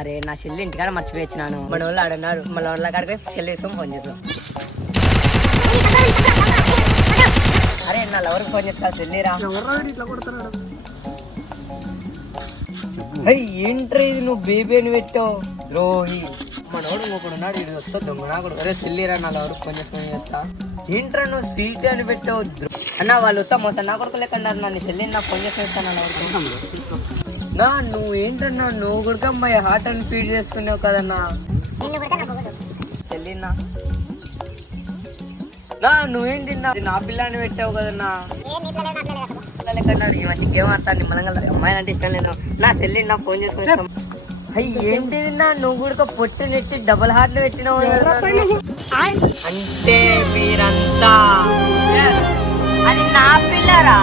అరే నా చెల్లి ఇంటికాడ మర్చిపోయినాను. మన వాళ్ళు ఆడన్నారు, మన వాళ్ళ కాడికి చెల్లి వేసుకొని ఫోన్ చేస్తాం. అరే నా లవర్కి ఫోన్ చేస్తా, చెల్లిరా. ఏంట్రీ ఇది, నువ్వు బేబీ అని పెట్టావు ద్రోహి. మనోడు ఇంకొకడు ఉన్నాడు, ఇది వస్తా దొంగనా కూడా. అరే చెల్లిరా, నా లవర్కి ఫోన్ చేసుకొని చేస్తా. ఏంట్రా నువ్వు స్వీట్ అని పెట్టావు అన్న. వాళ్ళు వస్తా మోసం నా కొడుకు లేకన్నారు. నా చెల్లిని నా ఫోన్ చేసుకొని ఇస్తాను నా. నువ్వు ఏంటన్నా, నువ్వు కూడా అమ్మాయి హార్ట్ అని ఫీడ్ చేసుకున్నావు కదన్నా చెల్లినా. నా నువ్వేంటి నా పిల్లని పెట్టావు కదన్నా. ఈ మంచి గేమ్ ఆడతాను నిమ్మలంగా. అమ్మాయి అంటే ఇష్టం లేదు. నా చెల్లి నా ఫోన్ చేసుకుని ఇస్తాం. అయ్యి ఏంటిది నా, నువ్వు కూడా పొట్టి నెట్టి డబుల్ హార్ట్లు పెట్టినావు అంటే మీరంతా. అది నా పిల్లరా.